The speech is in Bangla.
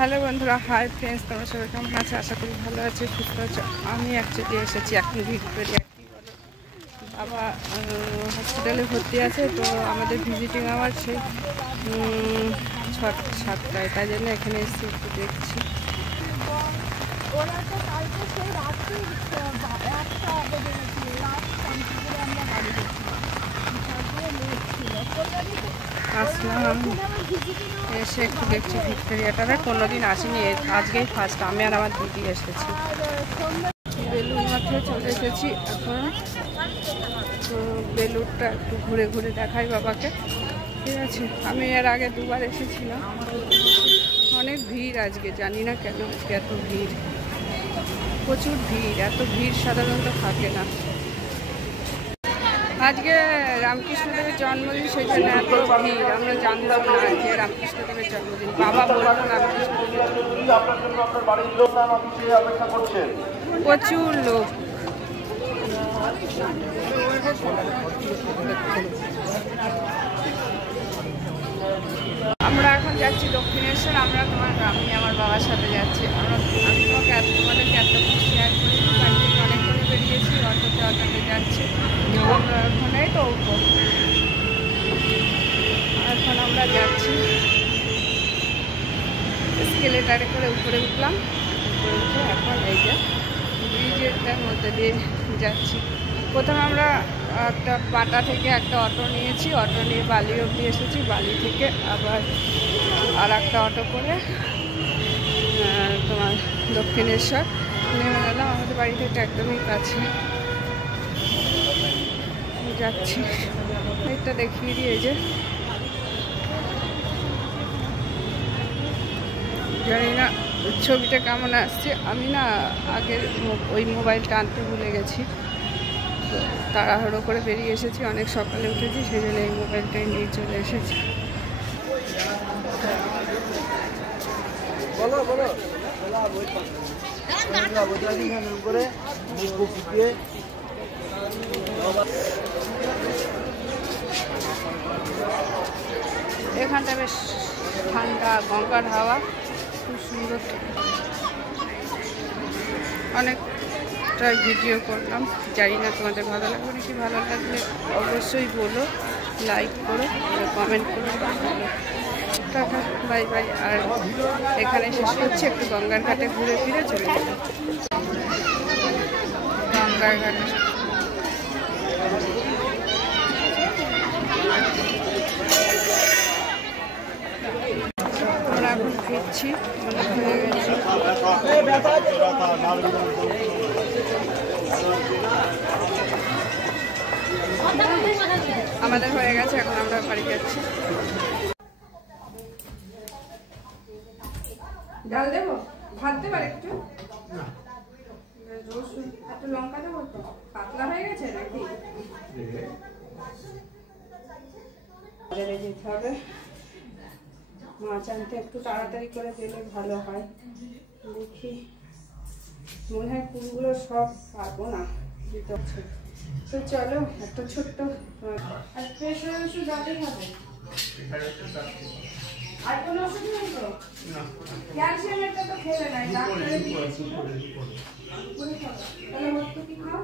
হ্যালো বন্ধুরা, হাই ফ্রেন্ডস, তোমরা সবাই কেমন আছে? আশা করি ভালো আছে, সুস্থ আছে। আমি অ্যাকচুয়ালি এসেছি এখন ভিক্টোরিয়া। বাবা হসপিটালে ভর্তি আছে, তো আমাদের ভিজিটিং আওয়ার সেই 6-7টায়, তাই জন্য এখানে এসে একটু দেখছি। আসলাম, এসে একটু দেখছি ভিক্টোরিয়াটা। কোনোদিন আসিনি, আজকেই ফার্স্ট আমি আর আমার দিদি এসেছি। বেলুর মাঠে চলে এসেছি এখন। তো বেলুরটা একটু ঘুরে ঘুরে দেখাই বাবাকে, ঠিক আছে? আমি এর আগে দুবার এসেছিলাম। অনেক ভিড় আজকে, জানি না কেন আজকে এত ভিড়, প্রচুর ভিড়। এত ভিড় সাধারণত থাকে না। আজকে রামকৃষ্ণদেবের জন্মদিন, সেই জন্য এত ভিড়। আমরা জানতাম না যে রামকৃষ্ণদেবের জন্মদিন। বাবা বললো প্রচুর লোক। আমরা এখন যাচ্ছি দক্ষিণেশ্বর। আমি আমার বাবার সাথে যাচ্ছি। আমি তোমাদেরকে এত কিছু শেয়ার করি। অনেকক্ষণই বেরিয়েছি, অটোতে যাচ্ছি। ওখানেই তো এখন আমরা যাচ্ছি স্কেলেটারে করে উপরে উঠলাম। উপরে উঠে এখন এই যে ব্রিজেরটার মধ্যে দিয়ে যাচ্ছি। প্রথমে আমরা একটা পাটা থেকে একটা অটো নিয়েছি, অটো নিয়ে বালি অবধি এসেছি। বালি থেকে আবার আর একটা অটো করে তোমার দক্ষিণেশ্বর নেমে গেলাম। আমাদের বাড়ি থেকে একদমই কাছে যাচ্ছি। এটা দেখিয়ে দিই, এই যে জানি না ছবিটা কেমন আসছে। আমি না আগের ওই মোবাইলটা আনতে ভুলে গেছি, তো তাড়াহুড়ো করে বেরিয়ে এসেছি। অনেক সকালে উঠেছি, সেই জন্য এই মোবাইলটাই নিয়ে চলে এসেছি। এখানটা বেশ ঠান্ডা, গঙ্গার হাওয়া খুব সুন্দর। অনেকটা ভিডিও করলাম, জানি না তোমাদের ভালো লাগবে নাকি। ভালো লাগলে অবশ্যই বলো, লাইক করো, কমেন্ট করো। Tata, bye bye. আর এখানে শেষ করছি, একটু গঙ্গার ঘাটে ঘুরে ফিরে চলে যাবো। গঙ্গার ঘাটে আমরা এখন ফিরছি, হয়ে গেছি। আমাদের হয়ে গেছে, এখন আমরা বাড়ি যাচ্ছি। ডাল দেবো, ভাত দেবার একটু, রসুন, একটু লঙ্কা দেবো। তো পাতলা হয়ে গেছে নাকি? যেতে হবে মাছ আনতে, একটু তাড়াতাড়ি করে দিলে ভালো হয়। দেখি, মনে হয় ফুলগুলো সব পারবো না দিতে হচ্ছে। তো চলো, একটা ছোট্ট প্রেশার ওষুধ দাঁড়িয়ে হবে। আর কোনো ওষুধ নেই তো? ক্যালসিয়ামেরটা তো খেলে নাই, ডাক্তারে দিয়েছিল। তাহলে হতো কি খাও?